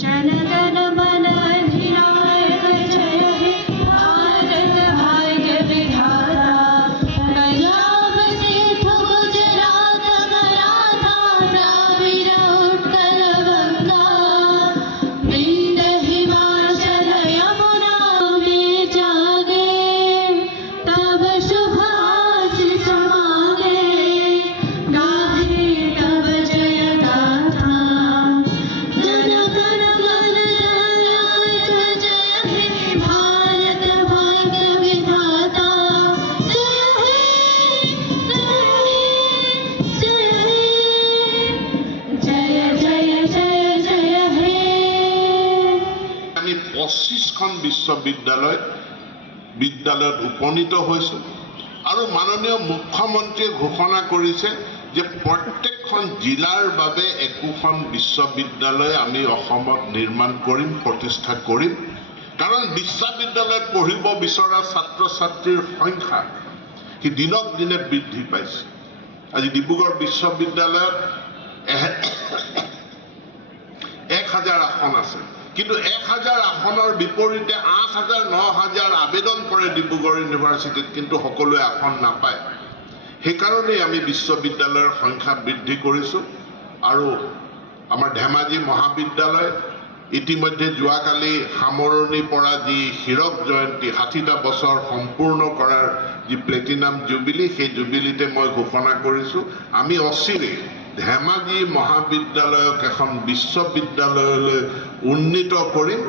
जन गण मन अधिनायक जय हे भारत भाग्य विधाता पंजाब सिंध गुजरात मराठा द्राविड़ उत्कल गंगा विंध्य हिमाचल यमुना में जागे तब शुभ आशीष मांगे गाहे तब जय गाथा जन गण मन अधिनायक जय हे भारत भाग्य विधाता जय हे जय जय जय जय हे আমি 25খন বিদ্যালয়ত উপনীত হৈছোঁ আৰু মাননীয় মুখ্যমন্ত্ৰীয়ে ঘোষণা কৰিছে যে প্ৰত্যেকখন জিলাৰ বাবে একোখন বিশ্ববিদ্যালয় আমি অসমত নিৰ্মাণ কৰিম, প্ৰতিষ্ঠা কৰিম। কাৰণ বিশ্ববিদ্যালয়ত পঢ়িব বিচৰা ছাত্ৰ ছাত্ৰীৰ সংখ্যা সি দিনক দিনে বৃদ্ধি পাইছে। আজি ডিব্ৰুগড় বিশ্ববিদ্যালয়ত 1000 আসন আছে, কিন্তু 1000 আসনৰ বিপৰীতে 8000 9000 আবেদন কৰে ডিব্ৰুগড় ইউনিভাৰ্চিটিত, কিন্তু সকলোৱে আসন নাপায়। সেইকাৰণেই আমি বিশ্ববিদ্যালয়ৰ সংখ্যা বৃদ্ধি কৰিছোঁ। আৰু আমাৰ ধেমাজি মহাবিদ্যালয় ইতিমধ্যে যোৱাকালি সামৰণি পৰা যি হীৰক জয়ন্তী 60টা বছৰ সম্পূৰ্ণ কৰাৰ যি প্লেটিনাম জুবিলি, সেই জুবিলিতে মই ঘোষণা কৰিছোঁ আমি অচিৰেই ধেমাজি মহাবিদ্যালয়ক এখন বিশ্ববিদ্যালয়লৈ উন্নীত কৰিম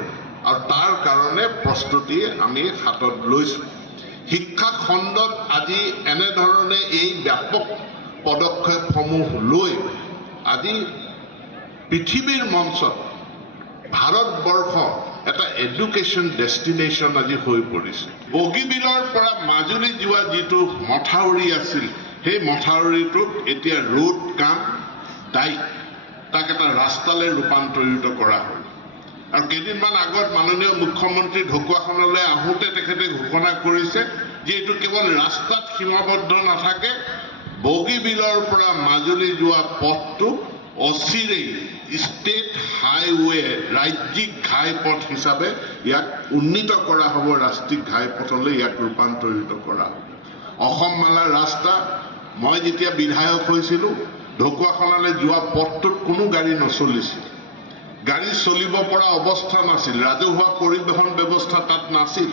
আৰু তাৰ কাৰণে প্ৰস্তুতি আমি হাতত লৈছোঁ। শিক্ষা খণ্ডত আজি এনেধৰণে এই ব্যাপক পদক্ষেপসমূহ লৈ আজি পৃথিৱীৰ মঞ্চত ভাৰতবৰ্ষ এটা এডুকেশ্যন ডেষ্টিনেশ্যন আজি হৈ পৰিছে। বগীবিলৰ পৰা মাজুলী যোৱা যিটো মথাউৰি আছিল, সেই মথাউৰিটোত এতিয়া ৰোড কাম ডাইক তাক এটা ৰাস্তালৈ ৰূপান্তৰিত কৰা হ'ল। আৰু কেইদিনমান আগত মাননীয় মুখ্যমন্ত্ৰী ঢকুৱাখানালৈ আহোঁতে তেখেতে ঘোষণা কৰিছে যে এইটো কেৱল ৰাস্তাত সীমাবদ্ধ নাথাকে, বগীবিলৰ পৰা মাজুলী যোৱা পথটো অচিৰেই ষ্টেট হাইৱে ৰাজ্যিক ঘাইপথ হিচাপে ইয়াক উন্নীত কৰা হ'ব, ৰাষ্ট্ৰীয় ঘাইপথলৈ ইয়াক ৰূপান্তৰিত কৰা হ'ব। অসম মালা ৰাস্তা, মই যেতিয়া বিধায়ক হৈছিলোঁ ঢকুৱাখানালৈ যোৱা পথটোত কোনো গাড়ী নচলিছিল, গাড়ী চলিব পৰা অৱস্থা নাছিল, ৰাজহুৱা পৰিবহণ ব্যৱস্থা তাত নাছিল।